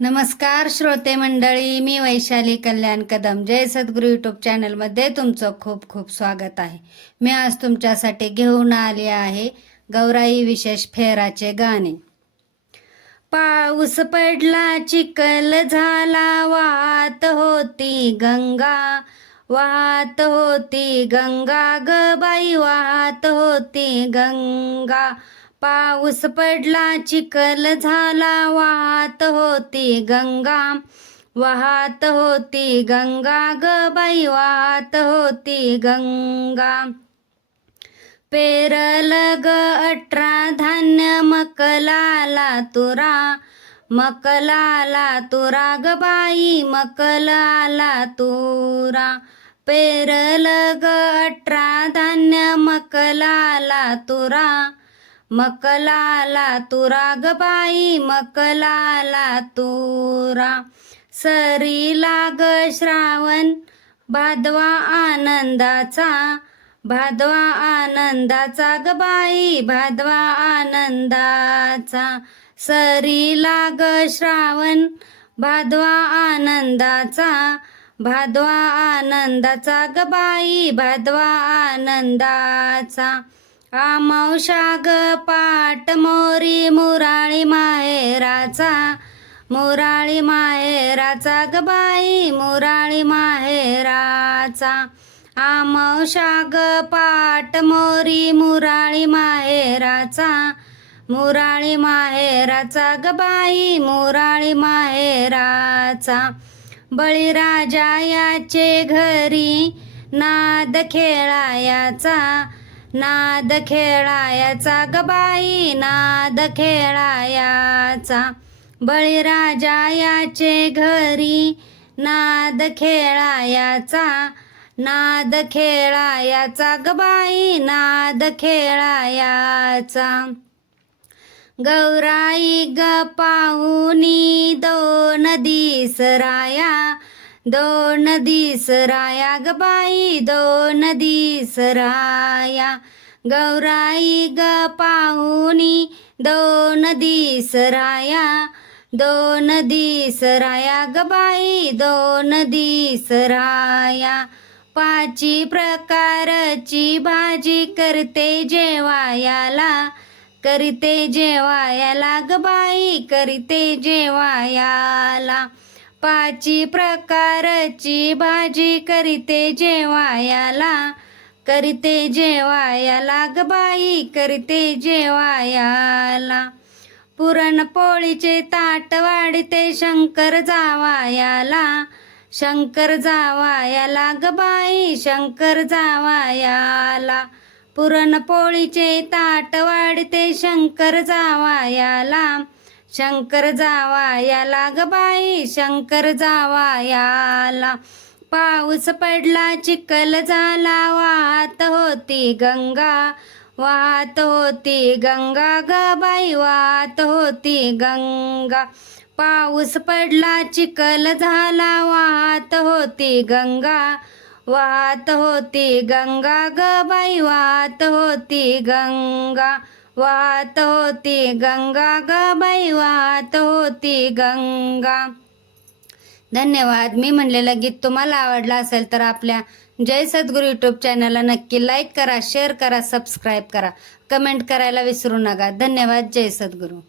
नमस्कार श्रोते मंडळी मी वैशाली कल्याण कदम. जय सद्गुरू यूट्यूब चॅनलमध्ये तुमचं खूप खूप स्वागत आहे. मी आज तुमच्यासाठी घेऊन आले आहे गौराई विशेष फेराचे गाणे. पाऊस पडला चिखल झाला वाहत होती गंगा वाहत होती गंगा ग बाई वाहत होती गंगा. पाऊस पडला चिखल झाला वाहत होती गंगा. वाहत होती गंगा ग बाई वाहत होती गंगा. पेरल ग अठरा धान्य मकलाला तुरा. मकलाला तुरा ग बाई मकलाला तुरा. पेरल ग अठरा धान्य मकलाला तुरा. मकलाला तुरा ग बाई मकलाला तुरा. सरी लाग श्रावण भादवा आनंदाचा. भादवा आनंदाचा ग बाई भादवा आनंदाचा. सरी लाग श्रावण भादवा आनंदाचा. भादवा आनंदाचा ग बाई भादवा आनंदाचा. आमावशाग पाट मोरी मुराळी माहेराचा मुराळी माहेराचा ग बाई मुराळी माहेराचा आमावशाग पाट मोरी मुराळी माहेराचा मुराळी माहेराचा ग बाई मुराळी माहेराचा बळीराजा याचे घरी नाद खेळायाचा नाद खेळायाचा गबाई नाद खेळायाचा. बळीराजा याचे घरी नाद खेळायाचा. नाद खेळायाचा गबाई नाद खेळायाचा. गौराई ग पाहुनी दोन दिसराया दोन दिसराया राया गबाई दोन दिसराया गौराई ग पाहुनी दोन दिसराया दोन दिसराया राया गबाई दोन दिसराया पाची प्रकारची भाजी करते जेवायाला करते जेवायाला गबाई करते जेवायाला। पाची प्रकारची भाजी करीते जेवायाला करीते जेवायाला गबाई करते जेवायाला. पुरणपोळीचे ताट वाढते शंकर जावायाला शंकर जावायाला गबाई शंकर जावायाला. पुरणपोळीचे ताट वाढते शंकर जावायाला शंकर जावा याला ग बाई शंकर जावा याला. पाऊस पडला चिखल झाला वाहत होती गंगा वाहत होती गंगा ग बाई वाहत होती गंगा. पाऊस पडला चिखल झाला वाहत होती गंगा वाहत होती गंगा ग बाई वाहत होती गंगा. वाहत होती गंगा ग बाई वाहत होती गंगा. धन्यवाद. मी म्हणलेलं गीत तुम्हाला आवडलं असेल तर आपल्या जय सद्गुरू यूट्यूब चॅनलला नक्की लाईक करा शेअर करा सबस्क्राईब करा. कमेंट करायला विसरू नका. धन्यवाद. जय सद्गुरू.